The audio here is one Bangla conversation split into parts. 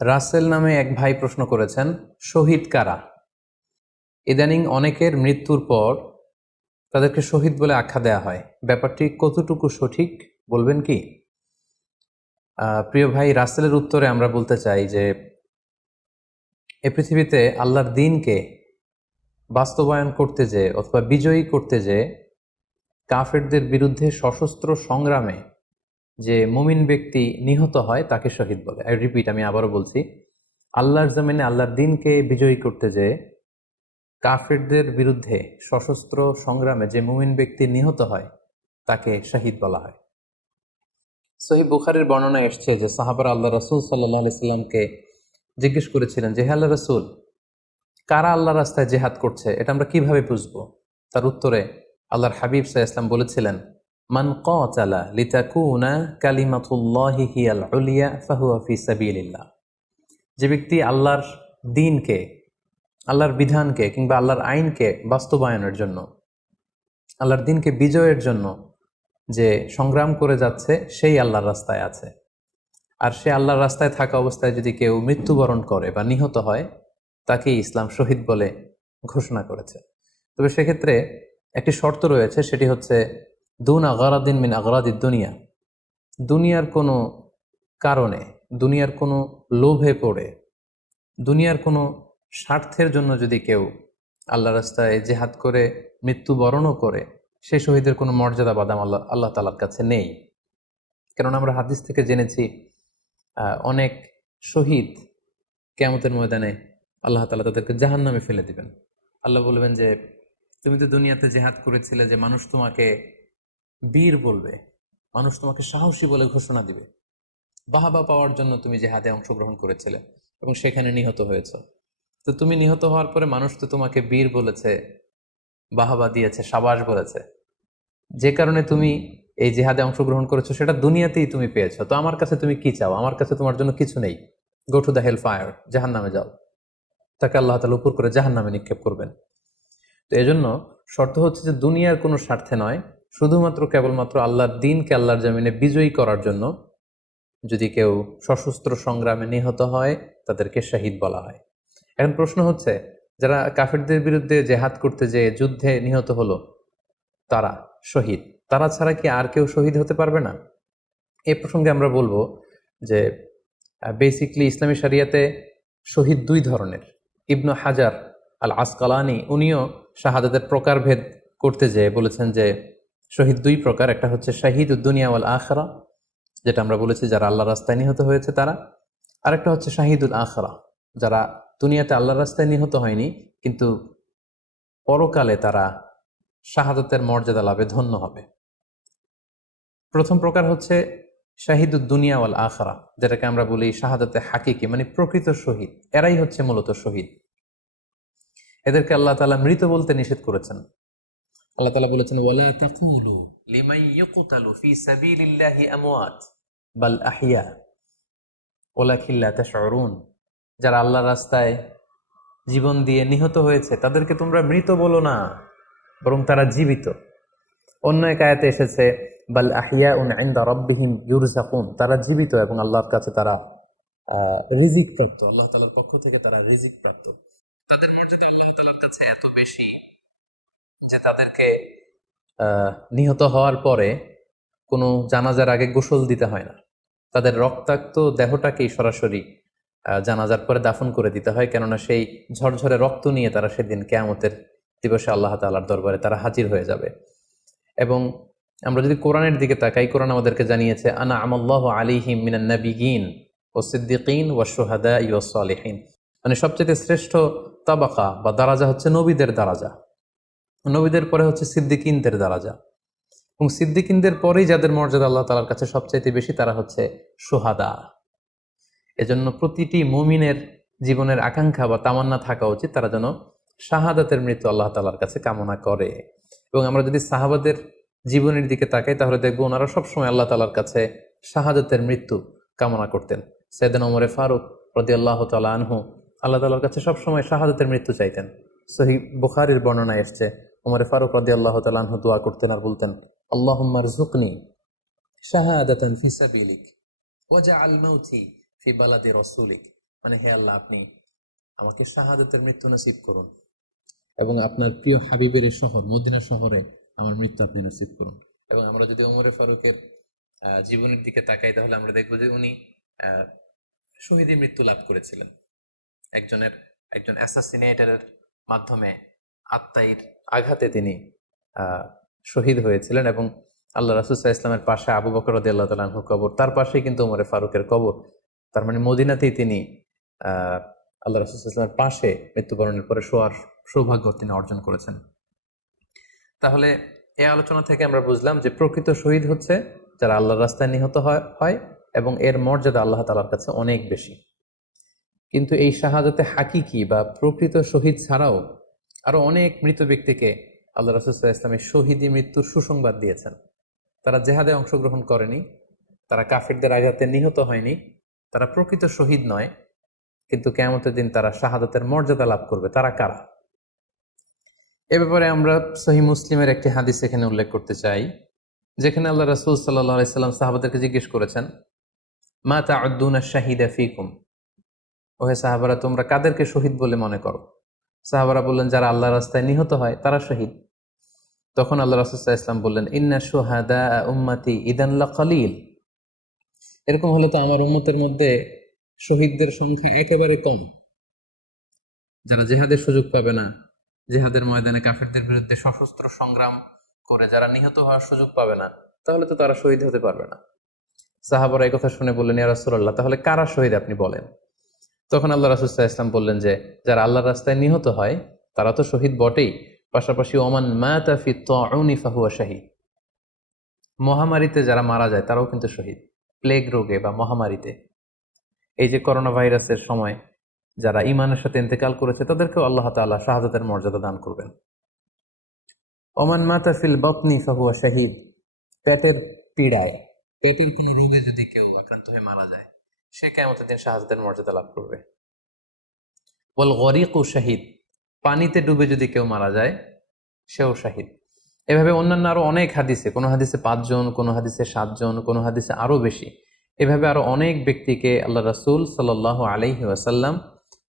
রাসেল নামে এক ভাই প্রশ্ন করেছেন, শহীদ কারা? ইদানিং অনেকের মৃত্যুর পর তাদেরকে শহীদ বলে আখ্যা দেয়া হয়। ব্যাপারটি কতটুকু সঠিক বলবেন কি? প্রিয় ভাই, রাসেলের উত্তরে আমরা বলতে চাই যে এ পৃথিবীতে আল্লাহর দ্বীনকে বাস্তবায়ন করতে যেয়ে অথবা বিজয়ী করতে যেয়ে কাফেরদের বিরুদ্ধে সশস্ত্র সংগ্রামে যে মুমিন ব্যক্তি নিহত হয় তাকে শহীদ বলে। আমি আবারও বলছি, আল্লাহর জমিনে আল্লাহর দ্বীনকে বিজয়ী করতে যেয়ে কাফেরদের বিরুদ্ধে সশস্ত্র সংগ্রামে যে মুমিন ব্যক্তি নিহত হয় তাকে শহীদ বলা হয়। সহিহ বুখারীর বর্ণনা এসছে যে সাহাবারা আল্লাহ রাসূল সাল্লাল্লাহু আলাইহি সাল্লামকে জিজ্ঞেস করেছিলেন যে, হে আল্লাহ রাসূল, কারা আল্লাহ রাস্তায় জেহাদ করছে এটা আমরা কিভাবে বুঝবো? তার উত্তরে আল্লাহর হাবিব সাল্লাল্লাহু আলাইহি সাল্লাম বলেছিলেন, মান কাতালা লিতাকুনা কালিমাতুল্লাহি হিয়াল উলিয়া ফাহুয়া ফি সাবিলিল্লাহ। যে ব্যক্তি আল্লাহর দ্বীনকে, আল্লাহর বিধানকে কিংবা আল্লাহর আইনকে বাস্তবায়নের জন্য, আল্লাহর দ্বীনকে বিজয়ের জন্য যে সংগ্রাম করে যাচ্ছে সেই আল্লাহর রাস্তায় আছে। আর সে আল্লাহর রাস্তায় থাকা অবস্থায় যদি কেউ মৃত্যুবরণ করে বা নিহত হয় তাকে ইসলাম শহীদ বলে ঘোষণা করেছে। তবে সেক্ষেত্রে একটি শর্ত রয়েছে, সেটি হচ্ছে দুন আগারাদিন মিন আগারাদিদ দুনিয়া। দুনিয়ার কোনো কারণে, দুনিয়ার কোনো লোভে পড়ে, দুনিয়ার কোনো স্বার্থের জন্য যদি কেউ আল্লাহ রাস্তায় জেহাদ করে মৃত্যুবরণও করে, সেই শহীদের কোনো মর্যাদা বাদাম আল্লাহ তাআলার কাছে নেই। কারণ আমরা হাদিস থেকে জেনেছি অনেক শহীদ কিয়ামতের ময়দানে আল্লাহ তাআলা তাদেরকে জাহান্নামে ফেলে দিবেন। আল্লাহ বলবেন যে, তুমি তো দুনিয়াতে জেহাদ করেছিলে যে মানুষ তোমাকে বীর বলবে, মানুষ তোমাকে সাহসী বলে ঘোষণা দিবে, বাহাবা পাওয়ার জন্য তুমি জেহাদে অংশগ্রহণ করেছিলে এবং সেখানে নিহত হয়েছ। তো তুমি নিহত হওয়ার পরে মানুষ তো তোমাকে বীর বলেছে, বাহাবা দিয়েছে, সাবাস বলেছে, যে কারণে তুমি এই জেহাদে অংশগ্রহণ করেছো সেটা দুনিয়াতেই তুমি পেয়েছো। তো আমার কাছে তুমি কি চাও? আমার কাছে তোমার জন্য কিছু নেই। Go to the hell fire, জাহান নামে যাও। তাকে আল্লাহ তাআলা উপর করে জাহান নামে নিক্ষেপ করবেন। তো এজন্য শর্ত হচ্ছে যে দুনিয়ার কোনো স্বার্থে নয়, শুধুমাত্র কেবলমাত্র আল্লাহর দ্বীনকে আল্লাহর জমিনে বিজয়ী করার জন্য যদি কেউ সশস্ত্র সংগ্রামে নিহত হয় তাদেরকে শহীদ বলা হয়। এখন প্রশ্ন হচ্ছে, যারা কাফেরদের বিরুদ্ধে জেহাদ করতে যেয়ে যুদ্ধে নিহত হলো তারা শহীদ, তারা ছাড়া কি আর কেউ শহীদ হতে পারবে না? এই প্রসঙ্গে আমরা বলবো যে বেসিকলি ইসলামী শরিয়াতে শহীদ দুই ধরনের। ইবনু হাজার আল আসকালানি উনিও শাহাদাতের প্রকারভেদ করতে যেয়ে বলেছেন যে শহীদ দুই প্রকার। একটা হচ্ছে শাহিদ উদ্দুনিয়া ওয়াল আখরা, যেটা আমরা বলেছি যারা আল্লাহ রাস্তায় নিহত হয়েছে তারা। আরেকটা হচ্ছে শাহিদুল আখরা, যারা দুনিয়াতে আল্লাহর রাস্তায় নিহত হয়নি কিন্তু পরকালে তারা শাহাদাতের মর্যাদা লাভে ধন্য হবে। প্রথম প্রকার হচ্ছে শাহিদুদ দুনিয়া ওয়াল আখরা, যেটাকে আমরা বলি শাহাদাতে হাকিকি, মানে প্রকৃত শহীদ। এরাই হচ্ছে মূলত শহীদ। এদেরকে আল্লাহ তাআলা মৃত বলতে নিষেধ করেছেন। আল্লাহ তাআলা বলেছেন, ওয়ালা তাকুলু লিমান ইউকতালু ফি সাবিলিল্লাহি আমওয়াত বাল আহইয়া ওয়ালাকিন লা তাশউরুন। যারা আল্লাহর রাস্তায় জীবন দিয়ে নিহত হয়েছে তাদেরকে তোমরা মৃত বলো না, বরং তারা জীবিত। অন্য এক আয়াতে এসেছে, বাল আহিয়াউন ইনদা রাব্বিহিম ইউরযাকুন, তারা জীবিত এবং আল্লাহর কাছে তারা রিজিক প্রাপ্ত, আল্লাহ তাআলার পক্ষ থেকে তারা রিজিক প্রাপ্ত। তাদের মর্যাদা আল্লাহ তাআলার কাছে এত বেশি যে তাদেরকে নিহত হওয়ার পরে কোনো জানাজার আগে গোসল দিতে হয় না। তাদের রক্তাক্ত দেহটাকেই সরাসরি জানাজার পরে দাফন করে দিতে হয়, কেননা সেই ঝরঝরে রক্ত নিয়ে তারা সেদিন কিয়ামতের দিবসে আল্লাহ তাআলার দরবারে তারা হাজির হয়ে যাবে। এবং আমরা যদি কোরআনের দিকে তাকাই, কোরআন আমাদেরকে জানিয়েছে, আনা আমাল্লাহু আলাইহিম মিনান নাবিয়িন ওয়াস সিদ্দিকিন ওয়াশ শুহাদাই ওয়াস সালিহিন, মানে সবচেয়ে শ্রেষ্ঠ তাবাকা বা দারাজা হচ্ছে নবীদের দারাজা, নবীদের পরে হচ্ছে সিদ্দিকিনদের দারাজা, এবং সিদ্দিকিনদের পরেই যাদের মর্যাদা আল্লাহ তাআলার কাছে সবচাইতে বেশি তারা হচ্ছে শুহাদা। এজন্য প্রতিটি মুমিনের জীবনের আকাঙ্ক্ষা বা তামান্না থাকা উচিত তারা যেন শাহাদাতের মৃত্যু আল্লাহ তাআলার কাছে কামনা করে। এবং আমরা যদি সাহাবাদের জীবনের দিকে তাকাই তাহলে দেখবো ওনারা সবসময় আল্লাহ তাআলার কাছে শাহাদাতের মৃত্যু কামনা করতেন। সাইয়েদনা ওমরে ফারুক রাদিয়াল্লাহু তাআলা আনহু আল্লাহ তাআলার কাছে সবসময় শাহাদাতের মৃত্যু চাইতেন। সহিহ বুখারীর বর্ণনায় এসেছে, ওমরে ফারুক রাদিয়াল্লাহু তাআলা আনহু দোয়া করতেন আর বলতেন, আল্লাহুম্মা রযুকনি শাহাদাতান ফি সাবিলিক ওয়াজআল মাউতি ফি বালাদি রাসূলিক। মানে হে আল্লাহ, আপনি আমাকে শাহাদাতের মৃত্যু নসিব করুন এবং আপনার প্রিয় হাবিবের এই শহর মদিনা শহরে আমার মৃত্যু আপনি নসিব করুন। এবং আমরা যদি ওমরে ফারুকের জীবনের দিকে তাকাই, তাহলে আমরা দেখবো যে উনি আহ, শহীদী মৃত্যু লাভ করেছিলেন। একজন অ্যাসাসিনেটরের মাধ্যমে আত্মাইর আঘাতে তিনি শহীদ হয়েছিলেন। এবং আল্লাহ রাসূল সাল্লাল্লাহু আলাইহি ইসলামের পাশে আবু বকর রাদিয়াল্লাহু তাআলা আনহুর কবর, তার পাশেই কিন্তু ওমরে ফারুকের কবর। তার মানে মদিনাতেই তিনি আহ আল্লাহ রাসূল সাল্লাল্লাহু আলাইহি ইসলামের পাশে মৃত্যুবরণের পরে শোয়ার সৌভাগ্য তিনি অর্জন করেছেন। তাহলে এই আলোচনা থেকে আমরা বুঝলাম যে প্রকৃত শহীদ হচ্ছে যারা আল্লাহর রাস্তায় নিহত হয় এবং এর মর্যাদা আল্লাহ তাআলার কাছে অনেক বেশি। কিন্তু এই শাহাদাতে হাকিকি বা প্রকৃত শহীদ ছাড়াও আরো অনেক মৃত ব্যক্তিকে আল্লাহ রাসূল সাল্লাল্লাহু আলাইহি ওয়াসাল্লাম শহীদী মৃত্যুর সুসংবাদ দিয়েছেন। তারা জেহাদে অংশগ্রহণ করেনি, তারা কাফিরদের আঘাতে নিহত হয়নি, তারা প্রকৃত শহীদ নয়, কিন্তু কিয়ামতের দিন তারা শাহাদাতের মর্যাদা লাভ করবে। তারা কারা? এ ব্যাপারে আমরা সহিহ মুসলিমের একটি হাদিস এখানে উল্লেখ করতে চাই, যেখানে আল্লাহ রাসূল সাল্লাল্লাহু আলাইহি সাল্লাম সাহাবাদেরকে জিজ্ঞেস করেছেন, মা তাউদ্দুনা শাহিদা ফিকুম, ওহে সাহাবারা, তোমরা কাদেরকে শহীদ বলে মনে করো? সাহাবারা বললেন, যারা আল্লাহর রাস্তায় নিহত হয় তারা শহীদ। তখন আল্লাহ রাসূল সাল্লাল্লাহু আলাইহি ওয়াসাল্লাম বললেন, ইন্না শুহাদা উম্মতি ইদান লাকালিল, এরকম হলে তো আমার উম্মতের মধ্যে শহীদদের সংখ্যা একেবারে কম। যারা জেহাদের সুযোগ পাবে না, জেহাদের ময়দানে কাফেরদের বিরুদ্ধে সশস্ত্র সংগ্রাম করে যারা নিহত হওয়ার সুযোগ পাবে না, তাহলে তো তারা শহীদ হতে পারবে না। সাহাবারা এই কথা শুনে বললেন, ইয়া রাসূলুল্লাহ, তাহলে কারা শহীদ আপনি বলেন। তখন আল্লাহ রাসূল সাল্লাল্লাহু আলাইহি ওয়াসাল্লাম বললেন যে, যারা আল্লাহর রাস্তায় নিহত হয় তারা তো শহীদ বটেই, পাশাপাশি ওমান মাতা ফি তাউনি ফাহুয়া শাহীদ, মহামারীতে যারা মারা যায় তারাও কিন্তু শহীদ। প্লেগ রোগে বা মহামারীতে, এই যে করোনা ভাইরাসের সময় যারা ঈমানের সাথে ইন্তেকাল করেছে তাদেরকেও আল্লাহ তাআলা শাহাদাতের মর্যাদা দান করবেন। ওমান মাতা ফিল বাতনি ফাহুয়া শাহীদ, পেটের পীড়ায়, পেটের কোনো রোগে যদি কেউ আক্রান্ত হয়ে মারা যায়, সে কিয়ামতের দিন শাহাদাতের মর্যাদা লাভ করবে। ওয়াল গরিকু শাহীদ, পানিতে ডুবে যদি কেউ মারা যায় সেও শাহীদ। এভাবে অন্যান্য আরো অনেক হাদিসে, কোনো হাদিসে 5 জন, কোনো হাদিসে 7 জন, কোনো হাদিসে আরো বেশি, এভাবে আরো অনেক ব্যক্তিকে আল্লাহ রাসূল সাল্লাল্লাহু আলাইহি ওয়াসাল্লাম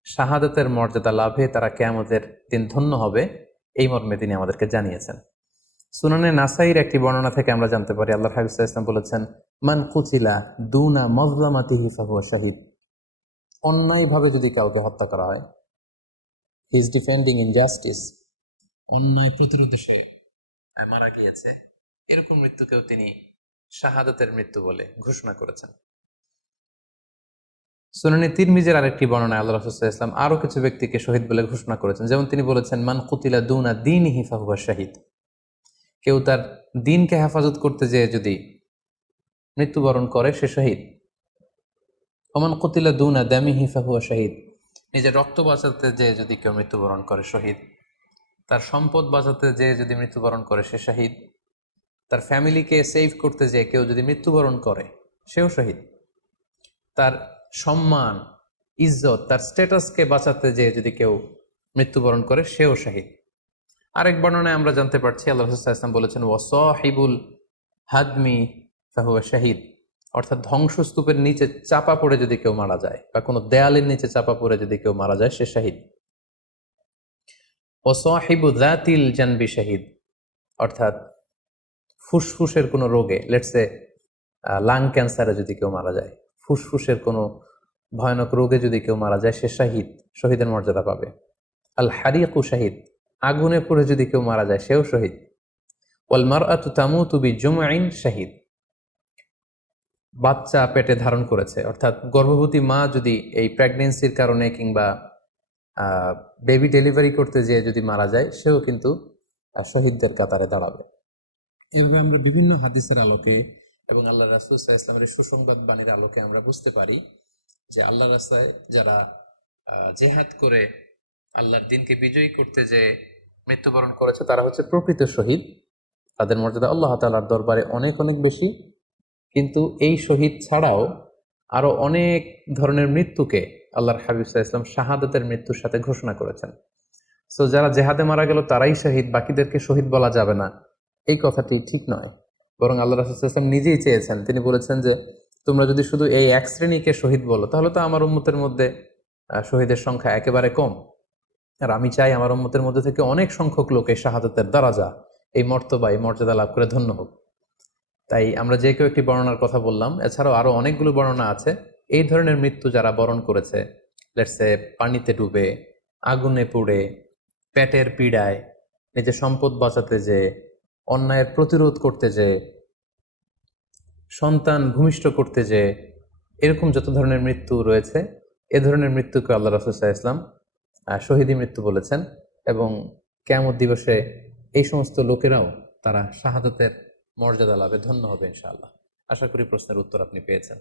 শাহাদাতের মর্যাদা লাভে তারা কিয়ামতের দিন ধন্য হবে এই মর্মে তিনি আমাদেরকে জানিয়েছেন। সুনানে নাসাইর একটি বর্ণনা থেকে আমরা জানতে পারি, আল্লাহর হাবিব সাল্লাল্লাহু আলাইহি ওয়াসাল্লাম বলেছেন, মান কুতিলা দুনা মাজলামাতিহি ফাহুয়া শাহীদ, অন্যায়ভাবে যদি কাউকে হত্যা করা হয়, হি ইজ ডিফেন্ডিং ইনজাস্টিস, অন্যায় প্রতিরোধে সে মারা গিয়েছে, এরকম মৃত্যুকেও তিনি শাহাদাতের মৃত্যু বলে ঘোষণা করেছেন। সুনানে তিরমিজির আরেকটি বর্ণনায় আল্লাহ রাসূল সাল্লাল্লাহু আলাইহি ওয়াসাল্লাম আরো কিছু ব্যক্তিকে শহীদ বলে ঘোষণা করেছেন। যেমন তিনি বলেছেন, মান কুতিলা দুনা দীনিহি ফাহুয়া শাহীদ, কেউ তার দ্বীনকে হেফাজত করতে যেয়ে যদি মৃত্যুবরণ করে সে শহীদ। ওমান কুতিলা দুনা দামিহি ফাহুয়া শাহীদ, নিজের রক্ত বাঁচাতে যেয়ে যদি কেউ মৃত্যুবরণ করে শহীদ। তার সম্পদ বাঁচাতে যেয়ে যদি মৃত্যুবরণ করে সে শহীদ। তার ফ্যামিলিকে সেভ করতে যেয়ে কেউ যদি মৃত্যুবরণ করে সেও শহীদ। তার সম্মান, ইজ্জত, তার স্ট্যাটাসকে বাঁচাতে যেয়ে যদি কেউ মৃত্যুবরণ করে সেও শহীদ। আরেক বর্ণনায় আমরা জানতে পারছি, আল্লাহ রাসূল সাল্লাল্লাহু আলাইহি ওয়াসাল্লাম বলেছেন, ওয়াসাহিবুল হাদমি ফাহুয়া শাহীদ, অর্থাৎ ধ্বংসস্তূপের নিচে চাপা পড়ে যদি কেউ মারা যায় বা কোনো দেয়ালের নিচে চাপা পড়ে যদি কেউ মারা যায় সে শহীদ। ওয়াসাহিবু যাতিল জানবি শাহীদ, অর্থাৎ ফুসফুসের কোনো রোগে, লেটসে লাং ক্যান্সারে যদি কেউ মারা যায়, ফুসফুসের কোনো ভয়ানক রোগে যদি কেউ মারা যায় সে শাহীদ, শহীদের মর্যাদা পাবে। আল হারিকু শাহীদ, আগুনে পুড়ে যদি কেউ মারা যায় সেও শহীদ। ওয়াল মারআতু তামুতু বিজুমঈন শাহীদ, বাচ্চা পেটে ধারণ করেছে, অর্থাৎ গর্ভবতী মা যদি এই প্রেগনেন্সির কারণে কিংবা বেবি ডেলিভারি করতে যেয়ে যদি মারা যায় সেও কিন্তু শহীদদের কাতারে দাঁড়াবে। এভাবে আমরা বিভিন্ন হাদিসের আলোকে এবং আল্লাহ রাসূল সাল্লাল্লাহু আলাইহি ওয়াসাল্লামের সুসংবাদ বাণীর আলোকে আমরা বুঝতে পারি যে আল্লাহর রাস্তায় যারা জেহাদ করে আল্লাহর দ্বীনকে বিজয়ী করতে যে মৃত্যুবরণ করেছে তারা হচ্ছে প্রকৃত শহীদ। তাদের মর্যাদা আল্লাহ তাআলার দরবারে অনেক অনেক বেশি। কিন্তু এই শহীদ ছাড়াও আরো অনেক ধরনের মৃত্যুকে আল্লাহর হাবিব সাল্লাল্লাহু আলাইহি ওয়াসাল্লাম শাহাদাতের মৃত্যুর সাথে ঘোষণা করেছেন। সো যারা জেহাদে মারা গেল তারাই শহীদ, বাকিদেরকে শহীদ বলা যাবে না, এই কথাটি ঠিক নয়। বরং আল্লাহ রাসূল সাল্লাল্লাহু আলাইহি ওয়াসাল্লাম নিজেই চেয়েছেন, তিনি বলেছেন যে তোমরা যদি শুধু এই এক শ্রেণীকে শহীদ বলো তাহলে তো আমার উম্মতের মধ্যে শহীদের সংখ্যা একেবারে কম। আর আমি চাই আমার উম্মতের মধ্যে থেকে অনেক সংখ্যক লোক এই শাহাদাতের দারাজা, এই মর্তবা, এই মর্যাদা লাভ করে ধন্য হোক। তাই আমরা যে কেউ একটি বর্ণনার কথা বললাম, এছাড়াও আরো অনেকগুলো বর্ণনা আছে এই ধরনের মৃত্যু যারা বরণ করেছে। লেটসে পানিতে ডুবে, আগুনে পুড়ে, পেটের পীড়ায়, নিজের সম্পদ বাঁচাতে যে, অন্যায়ের প্রতিরোধ করতে যে, সন্তান ভূমিষ্ঠ করতে যে, এরকম যত ধরনের মৃত্যু রয়েছে, এ ধরনের মৃত্যুকে আল্লাহ রাসূল সাল্লাল্লাহু আলাইহি ওয়াসাল্লাম শহীদী মৃত্যু বলেছেন। এবং কিয়ামত দিবসে এই সমস্ত লোকেরাও তারা শাহাদাতের মর্যাদা লাভে ধন্য হবে ইনশাআল্লাহ। আশা করি প্রশ্নের উত্তর আপনি পেয়েছেন।